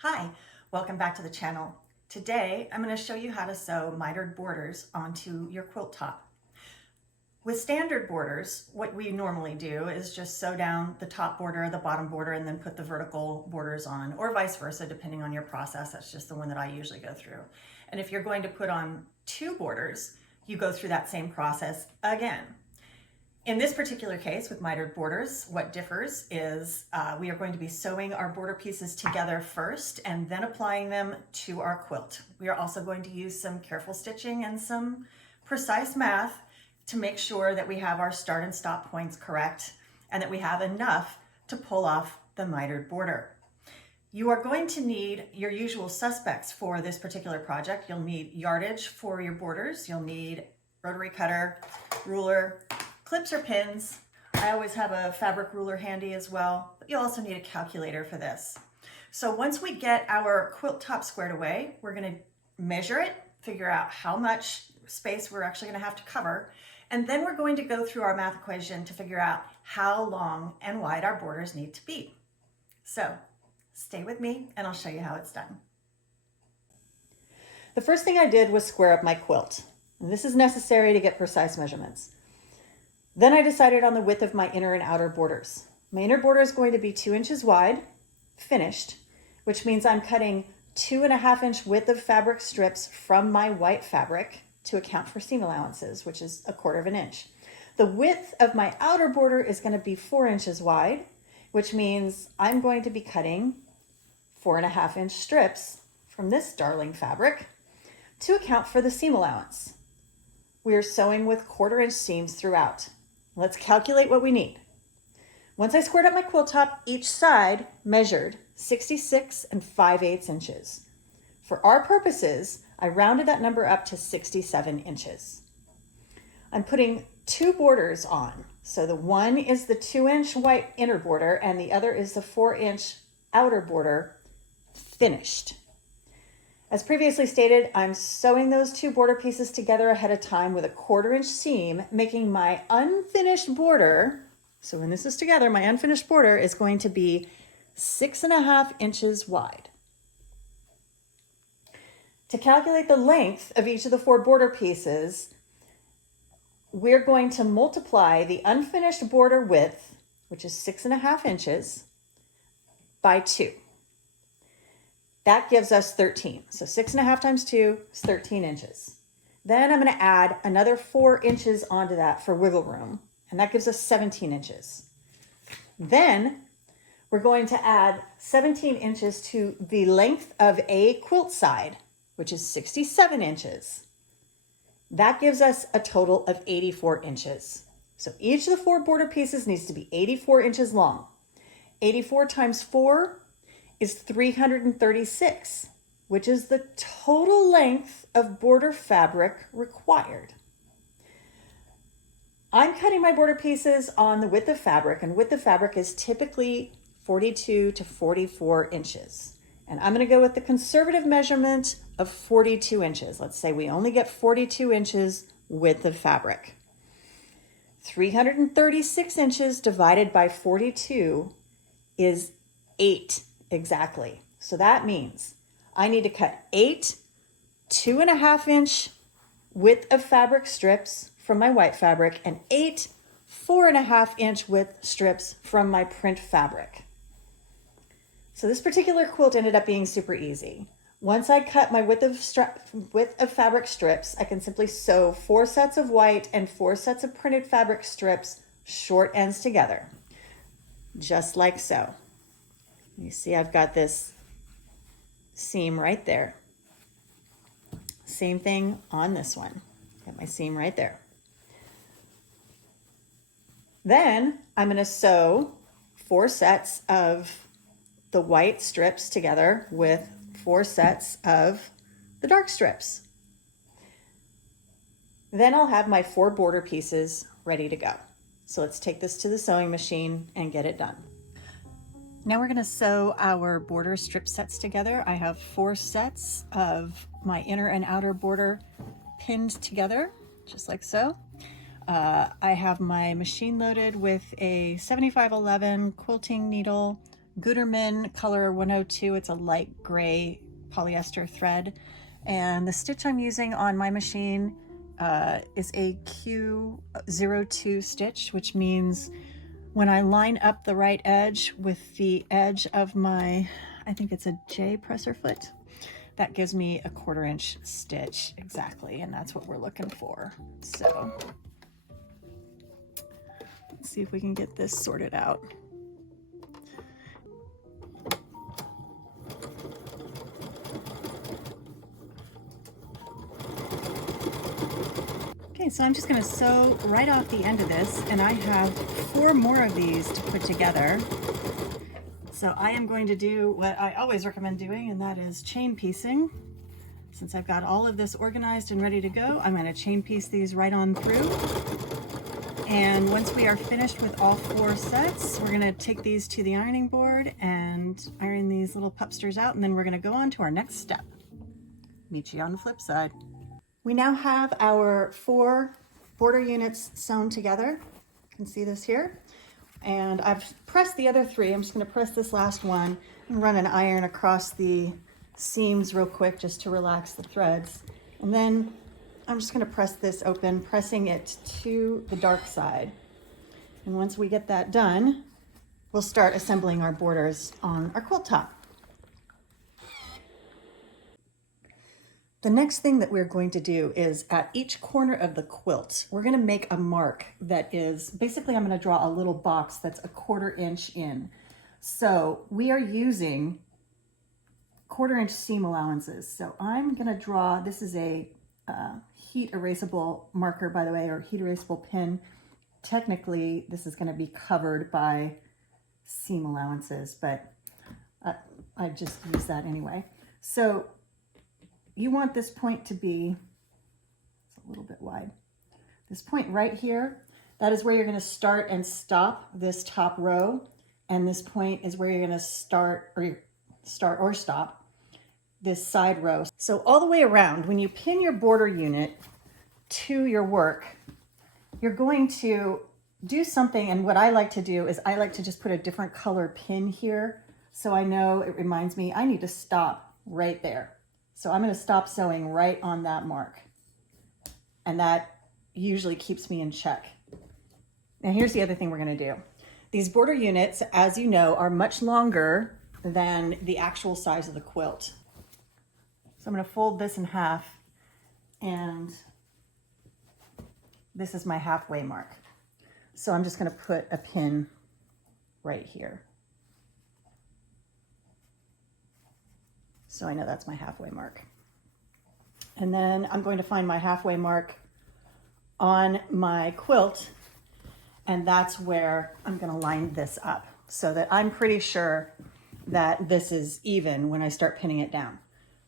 Hi, welcome back to the channel. Today I'm going to show you how to sew mitered borders onto your quilt top. With standard borders, what we normally do is just sew down the top border, the bottom border, and then put the vertical borders on, or vice versa, depending on your process. That's just the one that I usually go through. And if you're going to put on two borders, you go through that same process again. In this particular case with mitered borders, what differs is we are going to be sewing our border pieces together first and then applying them to our quilt. We are also going to use some careful stitching and some precise math to make sure that we have our start and stop points correct and that we have enough to pull off the mitered border. You are going to need your usual suspects for this particular project. You'll need yardage for your borders. You'll need rotary cutter, ruler, clips or pins. I always have a fabric ruler handy as well, but you'll also need a calculator for this. So once we get our quilt top squared away, we're going to measure it, figure out how much space we're actually going to have to cover, and then we're going to go through our math equation to figure out how long and wide our borders need to be. So stay with me and I'll show you how it's done. The first thing I did was square up my quilt. And this is necessary to get precise measurements. Then I decided on the width of my inner and outer borders. My inner border is going to be 2 inches wide, finished, which means I'm cutting 2.5 inch width of fabric strips from my white fabric to account for seam allowances, which is 1/4 inch. The width of my outer border is going to be 4 inches wide, which means I'm going to be cutting 4.5 inch strips from this darling fabric to account for the seam allowance. We are sewing with 1/4 inch seams throughout. Let's calculate what we need. Once I squared up my quilt top, each side measured 66 5/8 inches. For our purposes, I rounded that number up to 67 inches. I'm putting 2 borders on. So the one is the 2 inch white inner border and the other is the 4 inch outer border finished. As previously stated, I'm sewing those 2 border pieces together ahead of time with a 1/4 inch seam, making my unfinished border, so when this is together, my unfinished border is going to be 6.5 inches wide. To calculate the length of each of the 4 border pieces, we're going to multiply the unfinished border width, which is 6.5 inches, by 2. That gives us 13. So 6.5 times 2 is 13 inches. Then I'm going to add another 4 inches onto that for wiggle room, and that gives us 17 inches. Then we're going to add 17 inches to the length of a quilt side, which is 67 inches. That gives us a total of 84 inches. So each of the 4 border pieces needs to be 84 inches long. 84 times 4 is 336, which is the total length of border fabric required. I'm cutting my border pieces on the width of fabric, and width of fabric is typically 42 to 44 inches. And I'm going to go with the conservative measurement of 42 inches. Let's say we only get 42 inches width of fabric. 336 inches divided by 42 is 8 exactly. So that means I need to cut 8 2.5 inch width of fabric strips from my white fabric and 8 4.5 inch width strips from my print fabric. So this particular quilt ended up being super easy. Once I cut my width of fabric strips, I can simply sew 4 sets of white and 4 sets of printed fabric strips, short ends together, just like so. You see I've got this seam right there. Same thing on this one. Got my seam right there. Then I'm going to sew 4 sets of the white strips together with 4 sets of the dark strips. Then I'll have my 4 border pieces ready to go. So let's take this to the sewing machine and get it done. Now we're going to sew our border strip sets together. I have 4 sets of my inner and outer border pinned together, just like so. I have my machine loaded with a 7511 quilting needle, Gutermann color 102. It's a light gray polyester thread. And the stitch I'm using on my machine is a Q02 stitch, which means when I line up the right edge with the edge of my, I think it's a J presser foot, that gives me a 1/4 inch stitch exactly, and that's what we're looking for. So let's see if we can get this sorted out. Okay, so I'm just going to sew right off the end of this, and I have 4 more of these to put together. So I am going to do what I always recommend doing, and that is chain piecing. Since I've got all of this organized and ready to go, I'm going to chain piece these right on through. And once we are finished with all 4 sets, we're going to take these to the ironing board and iron these little pupsters out, and then we're going to go on to our next step. Meet you on the flip side. We now have our 4 border units sewn together. You can see this here. And I've pressed the other 3. I'm just going to press this last one and run an iron across the seams real quick just to relax the threads. And then I'm just going to press this open, pressing it to the dark side. And once we get that done, we'll start assembling our borders on our quilt top. The next thing that we're going to do is at each corner of the quilt, we're going to make a mark that is, basically I'm going to draw a little box that's a 1/4 inch in. So we are using 1/4 inch seam allowances. So I'm going to draw, this is a heat erasable marker, by the way, or heat erasable pin. Technically, this is going to be covered by seam allowances, but I just use that anyway. So you want this point to be, it's a little bit wide, this point right here, that is where you're going to start and stop this top row, and this point is where you're going to start or stop this side row. So all the way around, when you pin your border unit to your work, you're going to do something, and what I like to do is I like to just put a different color pin here, so I know it reminds me I need to stop right there. So I'm going to stop sewing right on that mark, and that usually keeps me in check. Now here's the other thing we're going to do. These border units, as you know, are much longer than the actual size of the quilt. So I'm going to fold this in half, and this is my halfway mark. So I'm just going to put a pin right here. So I know that's my halfway mark. And then I'm going to find my halfway mark on my quilt, and that's where I'm going to line this up so that I'm pretty sure that this is even when I start pinning it down.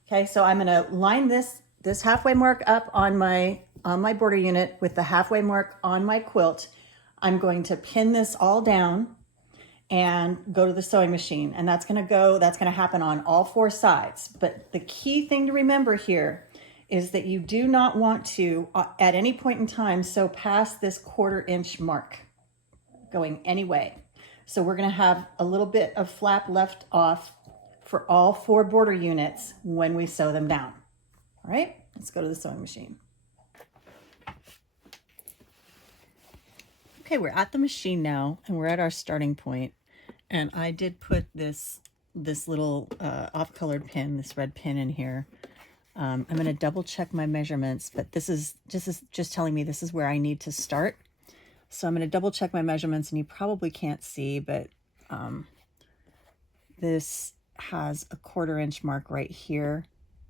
Okay, so I'm going to line this halfway mark up on my border unit with the halfway mark on my quilt. I'm going to pin this all down and go to the sewing machine, and that's going to happen on all 4 sides. But the key thing to remember here is that you do not want to at any point in time sew past this 1/4 inch mark going any way. So we're going to have a little bit of flap left off for all 4 border units when we sew them down. All right, let's go to the sewing machine. Okay, we're at the machine now, and we're at our starting point. And I did put this little off-colored pin, this red pin in here. I'm going to double check my measurements, but this is just telling me this is where I need to start. So I'm going to double check my measurements, and you probably can't see, but this has a 1/4 inch mark right here,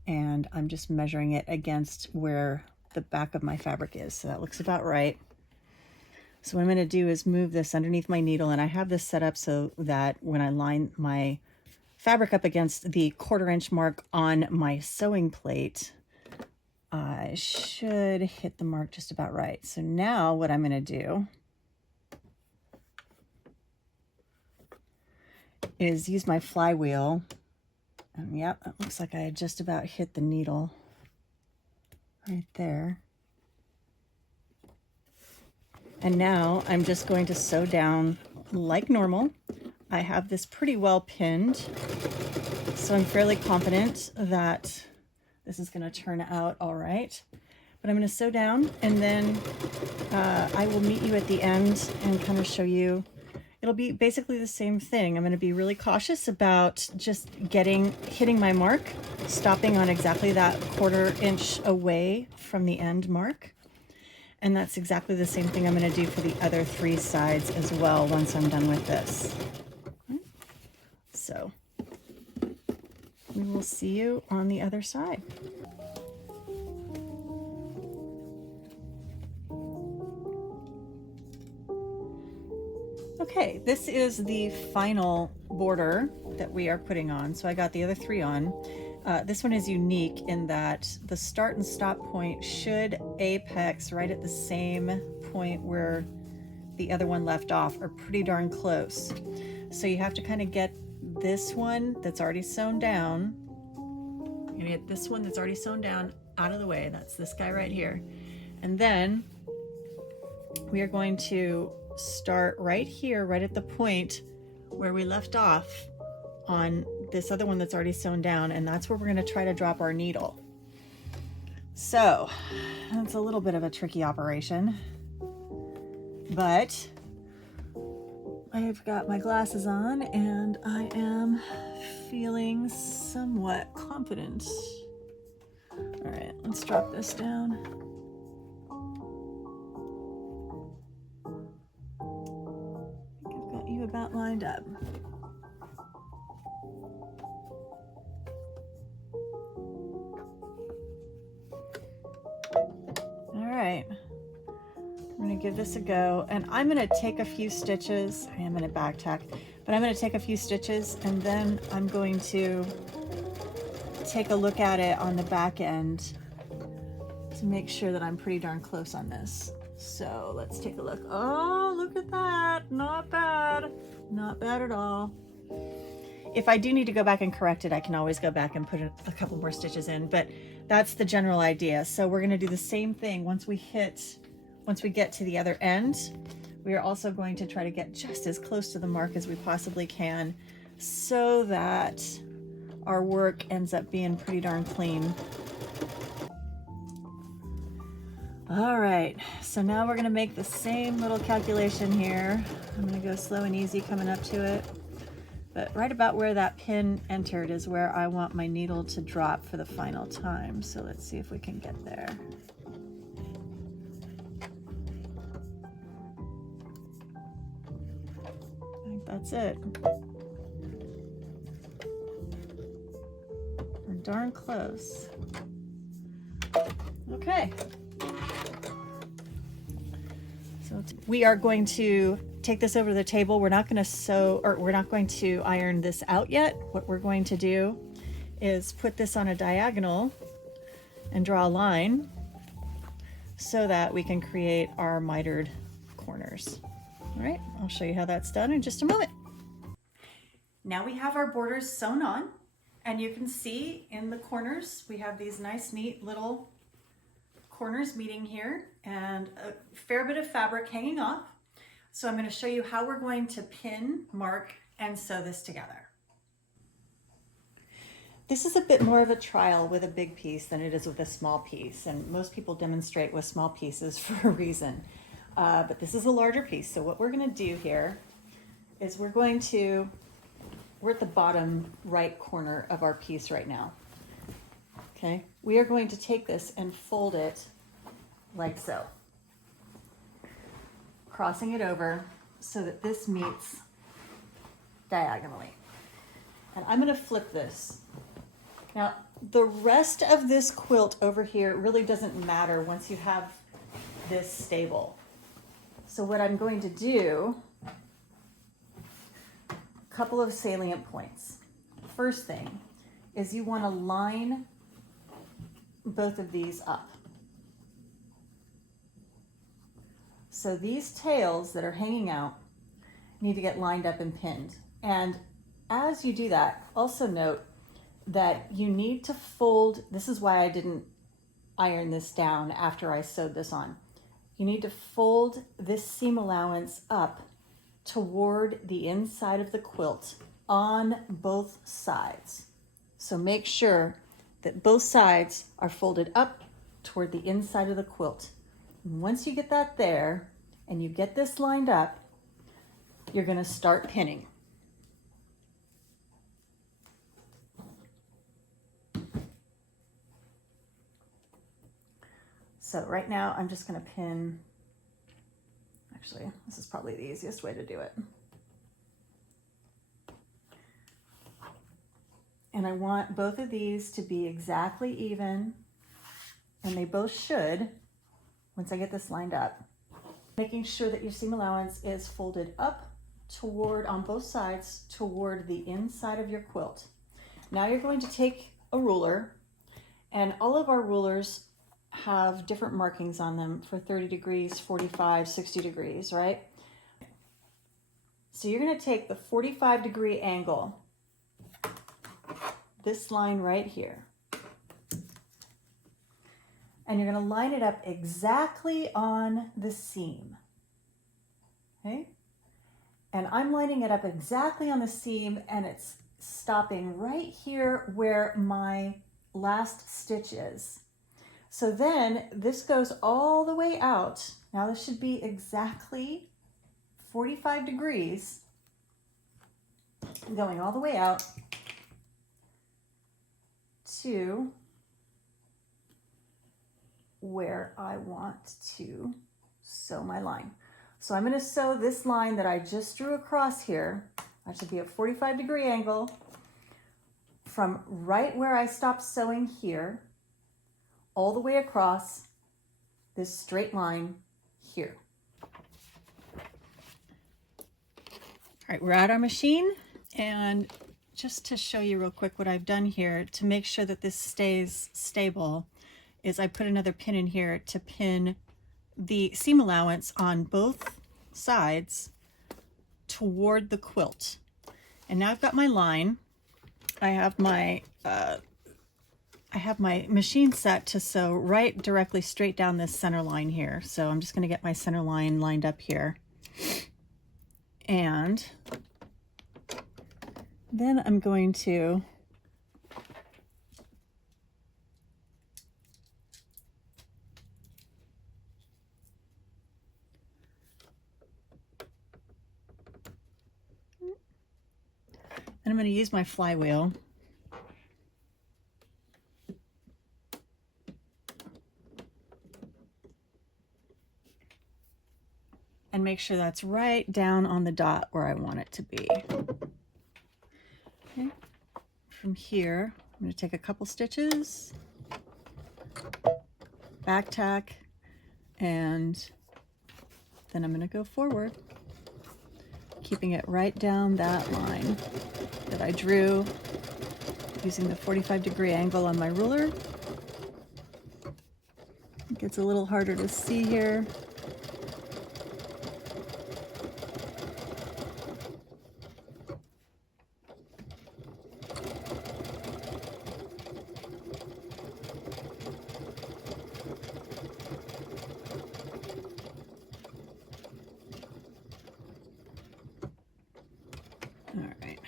and I'm just measuring it against where the back of my fabric is. So that looks about right. So what I'm going to do is move this underneath my needle, and I have this set up so that when I line my fabric up against the 1/4 inch mark on my sewing plate, I should hit the mark just about right. So now what I'm going to do is use my flywheel, and yep, it looks like I just about hit the needle right there. And now I'm just going to sew down like normal. I have this pretty well pinned, so I'm fairly confident that this is going to turn out all right. But I'm going to sew down, and then I will meet you at the end and kind of show you. It'll be basically the same thing. I'm going to be really cautious about just hitting my mark, stopping on exactly that 1/4 inch away from the end mark. And that's exactly the same thing I'm going to do for the other 3 sides as well once I'm done with this. So we will see you on the other side. Okay, this is the final border that we are putting on. So I got the other 3 on. This one is unique in that the start and stop point should apex right at the same point where the other one left off, or pretty darn close. So you have to kind of get this one that's already sewn down. You're gonna get this one that's already sewn down out of the way. That's this guy right here. And then we are going to start right here, right at the point where we left off on this other one that's already sewn down, and that's where we're going to try to drop our needle. So it's a little bit of a tricky operation, but I've got my glasses on and I am feeling somewhat confident. All right, let's drop this down. I've got you about lined up. Right, I'm going to give this a go, and I'm going to take a few stitches. I am going to back tack, but I'm going to take a few stitches, and then I'm going to take a look at it on the back end to make sure that I'm pretty darn close on this. So let's take a look. Oh, look at that. Not bad. Not bad at all. If I do need to go back and correct it, I can always go back and put a couple more stitches in, but that's the general idea. So we're going to do the same thing once we get to the other end. We are also going to try to get just as close to the mark as we possibly can so that our work ends up being pretty darn clean. All right, so now we're going to make the same little calculation here. I'm going to go slow and easy coming up to it. But right about where that pin entered is where I want my needle to drop for the final time. So let's see if we can get there. I think that's it. We're darn close. Okay. So we are going to take this over to the table. We're not going to sew, or we're not going to iron this out yet. What we're going to do is put this on a diagonal and draw a line so that we can create our mitered corners. All right, I'll show you how that's done in just a moment. Now we have our borders sewn on, and you can see in the corners we have these nice neat little corners meeting here and a fair bit of fabric hanging off. So I'm going to show you how we're going to pin, mark, and sew this together. This is a bit more of a trial with a big piece than it is with a small piece, and most people demonstrate with small pieces for a reason. But this is a larger piece, so what we're going to do here is we're at the bottom right corner of our piece right now. Okay, we are going to take this and fold it like so, crossing it over so that this meets diagonally. And I'm going to flip this. Now, the rest of this quilt over here really doesn't matter once you have this stable. So what I'm going to do, a couple of salient points. First thing is you want to line both of these up. So these tails that are hanging out need to get lined up and pinned. And as you do that, also note that you need to fold. This is why I didn't iron this down after I sewed this on. You need to fold this seam allowance up toward the inside of the quilt on both sides. So make sure that both sides are folded up toward the inside of the quilt. And once you get that there and you get this lined up, you're going to start pinning. So right now I'm just going to pin, actually this is probably the easiest way to do it. And I want both of these to be exactly even, and they both should once I get this lined up. Making sure that your seam allowance is folded up toward, on both sides, toward the inside of your quilt. Now you're going to take a ruler, and all of our rulers have different markings on them for 30 degrees, 45, 60 degrees, right? So you're going to take the 45-degree angle, this line right here, and you're going to line it up exactly on the seam. Okay? And I'm lining it up exactly on the seam, and it's stopping right here where my last stitch is. So then this goes all the way out. Now this should be exactly 45 degrees, going all the way out to where I want to sew my line. So I'm going to sew this line that I just drew across here. That should be a 45-degree angle from right where I stopped sewing here all the way across this straight line here. All right, we're at our machine, and just to show you real quick what I've done here to make sure that this stays stable is I put another pin in here to pin the seam allowance on both sides toward the quilt. And now I've got my line. I have my machine set to sew right directly straight down this center line here. So I'm just going to get my center line lined up here. And then I'm going to use my flywheel and make sure that's right down on the dot where I want it to be. Okay. From here, I'm going to take a couple stitches, back tack, and then I'm going to go forward, keeping it right down that line that I drew using the 45-degree angle on my ruler. It gets a little harder to see here. All right.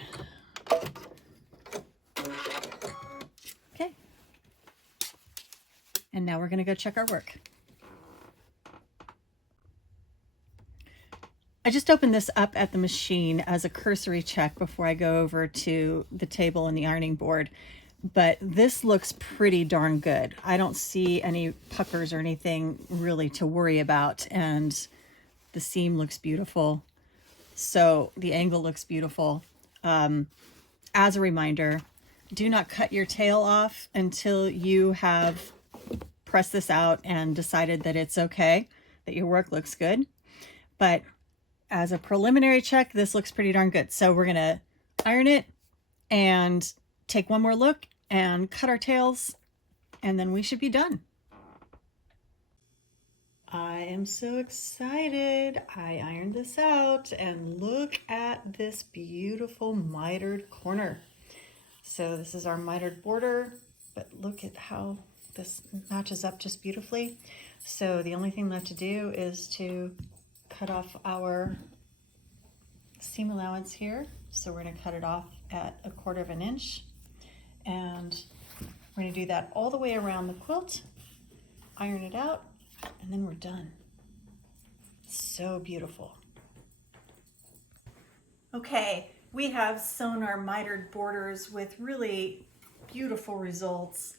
Okay. And now we're going to go check our work. I just opened this up at the machine as a cursory check before I go over to the table and the ironing board, but this looks pretty darn good. I don't see any puckers or anything really to worry about, and the seam looks beautiful. So the angle looks beautiful. As a reminder, do not cut your tail off until you have pressed this out and decided that it's okay, that your work looks good. But as a preliminary check, this looks pretty darn good. So we're gonna iron it and take one more look and cut our tails, and then we should be done. I am so excited. I ironed this out, and look at this beautiful mitered corner. So this is our mitered border, but look at how this matches up just beautifully. So the only thing left to do is to cut off our seam allowance here. So we're gonna cut it off at 1/4 inch. And we're gonna do that all the way around the quilt, iron it out, and then we're done. So beautiful. Okay, we have sewn our mitered borders with really beautiful results.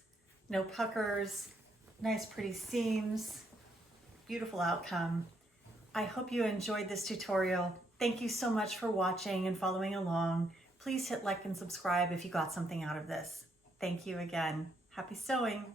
No puckers, nice pretty seams, beautiful outcome. I hope you enjoyed this tutorial. Thank you so much for watching and following along. Please hit like and subscribe if you got something out of this. Thank you again. Happy sewing.